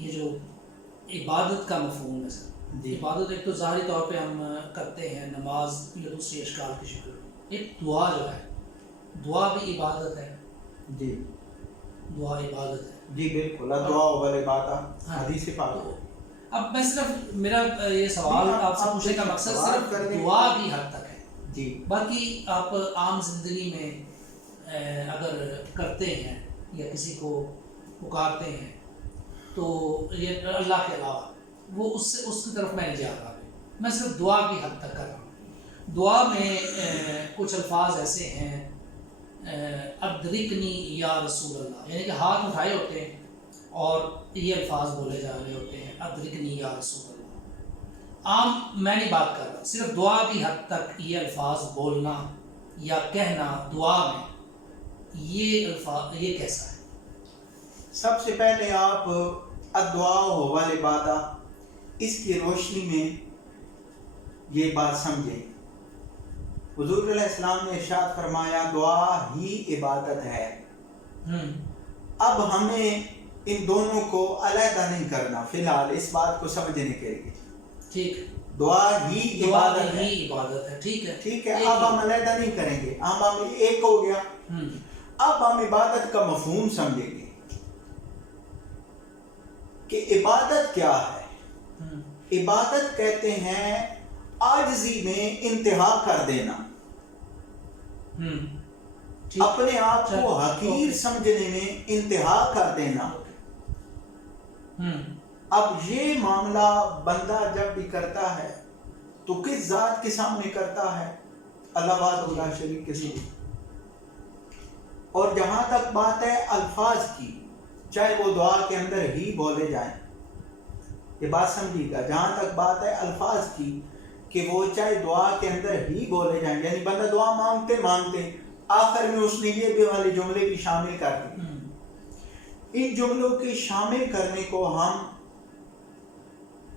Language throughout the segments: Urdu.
یہ جو عبادت کا مفہوم ہے سر، عبادت ایک تو ظاہری طور پہ ہم کرتے ہیں نماز یا دوسری اشکال کی شکل میں، ایک دعا جو ہے، دعا بھی عبادت ہے. جی دعا عبادت ہے. جی بالکل، دعا والعبادت حدیث پاک. اب میں صرف میرا یہ سوال آپ سے پوچھنے کا مقصد صرف دعا کی حد تک ہے. جی باقی آپ عام زندگی میں اگر کرتے ہیں یا کسی کو پکارتے ہیں تو یہ اللہ کے علاوہ وہ اس کی طرف میں نہیں جا رہا. میں صرف دعا کی حد تک کر رہا ہوں. دعا میں کچھ الفاظ ایسے ہیں ادرکنی یا رسول اللہ، یعنی کہ ہاتھ اٹھائے ہوتے ہیں اور یہ الفاظ بولے جا رہے ہوتے ہیں ادرکنی یا رسول اللہ. عام میں نہیں بات کر رہا، صرف دعا کی حد تک یہ الفاظ بولنا یا کہنا دعا میں، یہ الفاظ یہ کیسا ہے؟ سب سے پہلے آپ الدعاء والعبادت اس کی روشنی میں یہ بات سمجھیں. حضور علیہ السلام نے ارشاد فرمایا دعا ہی عبادت ہے. اب ہمیں ان دونوں کو علیحدہ نہیں کرنا فی الحال اس بات کو سمجھنے کے لیے. ٹھیک، دعا ہی عبادت ہے. عبادت ہے. ٹھیک ہے، اب ہم علیحدہ نہیں کریں گے، اب ہم ایک ہو گیا. اب ہم عبادت کا مفہوم سمجھیں گے کہ عبادت کیا ہے. عبادت کہتے ہیں عاجزی میں انتہا کر دینا، اپنے آپ کو حقیر سمجھنے میں انتہا کر دینا. اب یہ معاملہ بندہ جب بھی کرتا ہے تو کس ذات کے سامنے کرتا ہے؟ اللہ وحدہ لا شریک کے سامنے. اور جہاں تک بات ہے الفاظ کی، چاہے وہ دعا کے اندر ہی بولے جائیں، یہ بات سمجھیے گا، جہاں تک بات ہے الفاظ کی کہ وہ چاہے دعا کے اندر ہی بولے جائیں، یعنی بندہ دعا مانگتے مانگتے آخر میں اس نے یہ بھی والے جملے بھی شامل کر دی. ان جملوں کے شامل کرنے کو ہم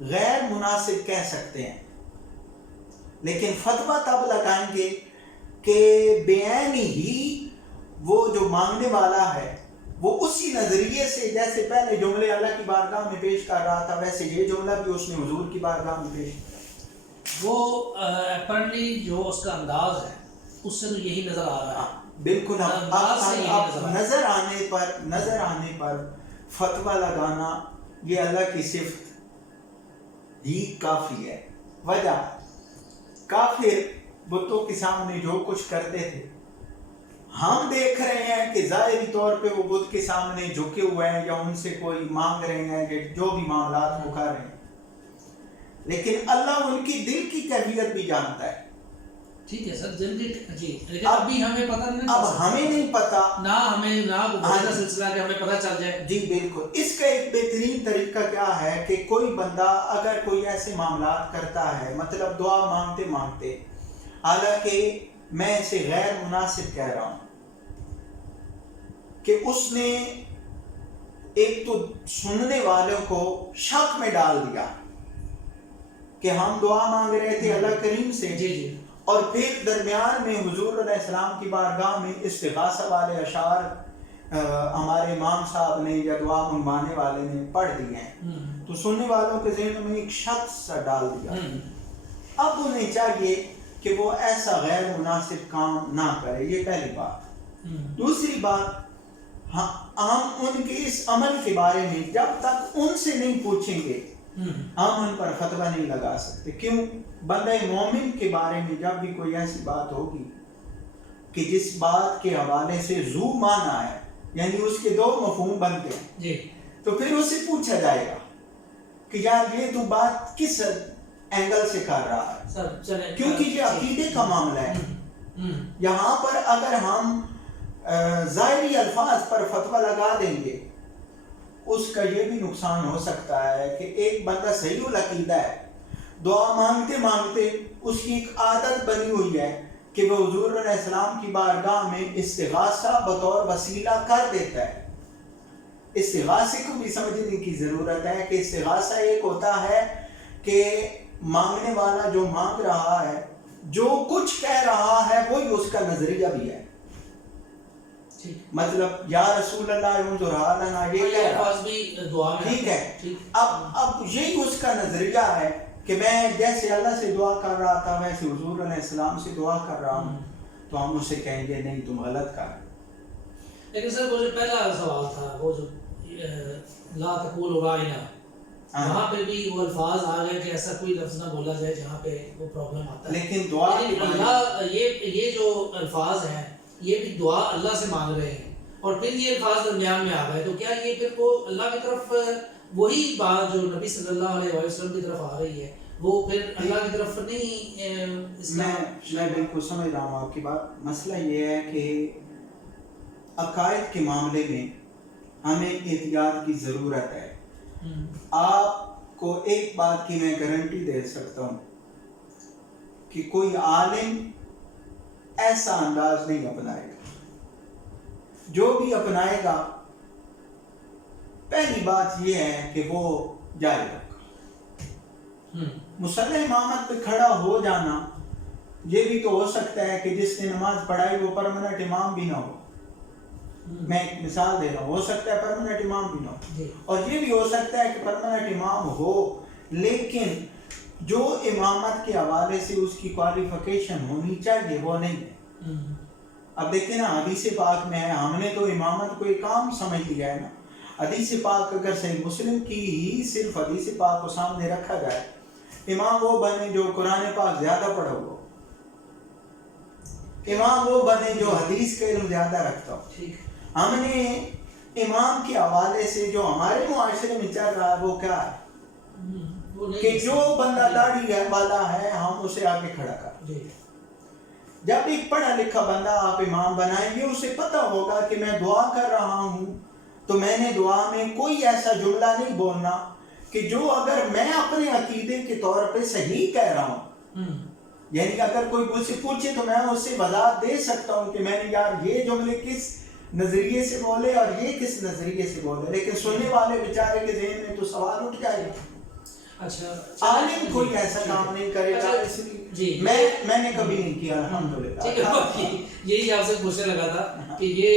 غیر مناسب کہہ سکتے ہیں، لیکن فتویٰ تب لگائیں گے کہ بعین ہی وہ جو مانگنے والا ہے وہ اسی نظریے سے جیسے پہلے جملے اللہ کی بارگاہ میں پیش کر رہا تھا ویسے یہ جملہ بھی اس نے حضور کی بارگاہ میں پیش کیا. وہ اپرنٹلی جو اس کا انداز ہے اس سے تو یہی نظر آ رہا ہے. بالکل. اب نظر آنے پر فتویٰ لگانا یہ اللہ کی صفت ہی کافی ہے. وجہ کافر بتوں کے سامنے جو کچھ کرتے تھے ہم دیکھ رہے ہیں کہ ظاہری طور پہ وہ بت کے سامنے جھکے ہوئے ہیں یا ان سے کوئی مانگ رہے ہیں جو بھی معاملات وہ کر رہے ہیں، لیکن اللہ ان کی دل کی کیفیت بھی جانتا ہے. ٹھیک ہے سر، جلدی جی، لیکن ابھی ہمیں پتہ نہیں، اب ہمیں نہیں پتہ، نہ ہمیں نہ گزشتہ سلسلہ کہ ہمیں پتہ چل جائے. جی بالکل. اس کا ایک بہترین طریقہ کیا ہے کہ کوئی بندہ اگر کوئی ایسے معاملات کرتا ہے، مطلب دعا مانگتے مانگتے، حالانکہ میں اسے غیر مناسب کہہ رہا ہوں کہ اس نے ایک تو سننے والوں کو شک میں ڈال دیا کہ ہم دعا مانگ رہے تھے اللہ کریم سے، جی، اور پھر درمیان میں حضور علیہ السلام کی بارگاہ میں استغاثہ والے اشعار ہمارے امام صاحب نے یا دعا منگوانے والے نے پڑھ دیے ہیں، تو سننے والوں کے ذہن میں ایک شک سا ڈال دیا. اب انہیں چاہیے کہ وہ ایسا غیر مناسب کام نہ کرے. یہ پہلی بات. دوسری بات، ہم ان کے اس عمل کے بارے میں جب تک ان سے نہیں پوچھیں گے ہم ان پر فتویٰ نہیں لگا سکتے. کیوں؟ بندہ مومن کے بارے میں جب بھی کوئی ایسی بات ہوگی کہ جس بات کے حوالے سے ذو معنی ہے، یعنی اس کے دو مفہوم بنتے ہیں، تو پھر اس سے پوچھا جائے گا کہ یار یہ تو بات کس اینگل سے کر رہا ہے، کیونکہ یہ عقیدے کا معاملہ ہے. یہاں پر اگر ہم ظاہری الفاظ پر فتویٰ لگا دیں گے اس کا یہ بھی نقصان ہو سکتا ہے کہ ایک بندہ صحیح العقیدہ ہے، دعا مانگتے مانگتے اس کی ایک عادت بنی ہوئی ہے کہ وہ حضور علیہ السلام کی بارگاہ میں استغاثہ بطور وسیلہ کر دیتا ہے. استغاثے کو بھی سمجھنے کی ضرورت ہے کہ استغاثہ ایک ہوتا ہے کہ مانگنے والا جو مانگ رہا ہے، جو کچھ کہہ رہا ہے وہی اس کا نظریہ بھی ہے. مطلب یا رسول اللہ انظر حالنا یہ کہہ رہا الفاظ بھی دعا میں ٹھیک ہے. اب یہی اس کا نظریہ ہے کہ میں جیسے اللہ سے دعا کر رہا تھا ویسے حضور علیہ السلام سے دعا کر رہا ہوں, تو ہم اسے کہیں گے نہیں تم غلط کر. لیکن سر وہ جو پہلا سوال تھا وہ جو لا تقولوا راعنا, وہاں پہ بھی وہ الفاظ آ گئے کہ ایسا کوئی لفظ نہ بولا جائے جہاں پہ وہ پرابلم آتا ہے. لیکن دعا اللہ یہ جو الفاظ ہیں یہ بھی دعا اللہ سے مانگ رہے ہیں, اور پھر یہ الفاظ درمیان میں آ گئے, تو کیا یہ پھر وہ اللہ کی طرف وہی بات جو نبی صلی اللہ علیہ وسلم کی طرف آ رہی ہے وہ پھر اللہ کی طرف نہیں؟ میں بالکل سمجھ رہا ہوں آپ کی بات. مسئلہ یہ ہے کہ عقائد کے معاملے میں ہمیں احتیاط کی ضرورت ہے. آپ کو ایک بات کی میں گارنٹی دے سکتا ہوں کہ کوئی عالم ایسا انداز نہیں اپنائے گا. جو بھی اپنائے گا پہلی بات یہ ہے کہ وہ جاری رکھا. مصلی امامت پہ کھڑا ہو جانا یہ بھی تو ہو سکتا ہے کہ جس نے نماز پڑھائی وہ پرماننٹ امام بھی نہ ہو. میں ایک مثال دے رہا ہوں, ہو سکتا ہے پرماننٹ امام بھی نہ ہو, اور یہ بھی ہو سکتا ہے کہ پرماننٹ امام ہو لیکن جو امامت کے حوالے سے اس کی کوالیفیکیشن ہونی چاہیے وہ نہیں ہے. اب دیکھیں نا حدیث پاک میں ہے, ہم نے تو امامت کو ایک عام سمجھ لیا ہے نا. حدیث پاک اگر صحیح مسلم کی ہی صرف حدیث پاک کو سامنے رکھا جائے, امام وہ بنے جو قرآن پاک زیادہ پڑھا ہو, امام وہ بنے جو حدیث کا علم زیادہ رکھتا ہو. ہم نے امام کے حوالے سے جو ہمارے معاشرے میں چل رہا ہے وہ کیا ہے کہ جو بندہ داڑھی والا ہے ہم اسے آگے کھڑا کر. جب ایک پڑھا لکھا بندہ آپ امام بنائیں گے اسے پتہ ہوگا کہ میں دعا کر رہا ہوں تو میں نے دعا میں کوئی ایسا جملہ نہیں بولنا کہ جو اگر میں اپنے عقیدے کے طور پہ صحیح کہہ رہا ہوں, یعنی اگر کوئی مجھ سے پوچھے تو میں اس سے وضاحت دے سکتا ہوں کہ میں نے یار یہ جملے کس نظریے سے بولے اور یہ کس نظریے سے بولے, لیکن سننے والے بیچارے کے ذہن میں تو سوال اٹھ جائے گا. اچھا عالم کوئی ایسا کام نہیں کرے گا, اس لیے میں نے کبھی نہیں کیا الحمدللہ. یہی آپ سے پوچھنے لگا تھا کہ یہ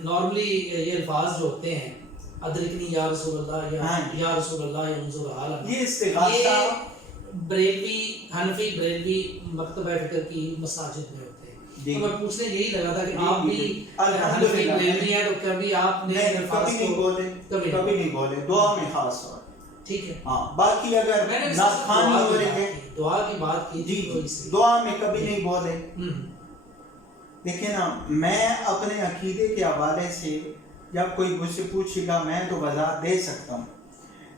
نارملی یہ الفاظ جو ہوتے ہیں ادرکنی یا رسول اللہ یا رسول اللہ یا انظر حالنا, یہ استغاثہ بریلوی حنفی بریلوی مکتبہ فکر کی مساجد میں ہوتے ہیں. تو میں پوچھنے یہی لگا تھا کہ آپ بھی حنفی بریلوی ہیں تو کبھی آپ نے کبھی نہیں بولے دعا میں خاص طور. ٹھیک ہے, ہاں باقی اگر نافخانی ہو رہی ہے دعا کی بات کی جی دعا میں کبھی نہیں بولے. دیکھیں نا میں اپنے عقیدے کے حوالے سے جب کوئی مجھ سے پوچھے گا میں تو وضاحت دے سکتا ہوں,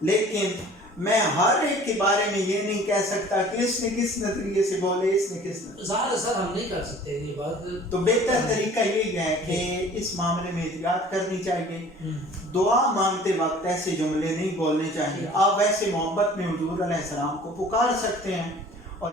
لیکن میں ہر ایک کے بارے میں یہ نہیں کہہ سکتا کہ اس نے کس نظریے سے بولے اس نے کس نظریے. ظاہر سر ہم نہیں کر سکتے یہ بات. تو بہتر طریقہ یہی ہے کہ اس معاملے میں احتیاط کرنی چاہیے. دعا مانگتے وقت ایسے جملے نہیں بولنے چاہیے. آپ ویسے محبت میں حضور علیہ السلام کو پکار سکتے ہیں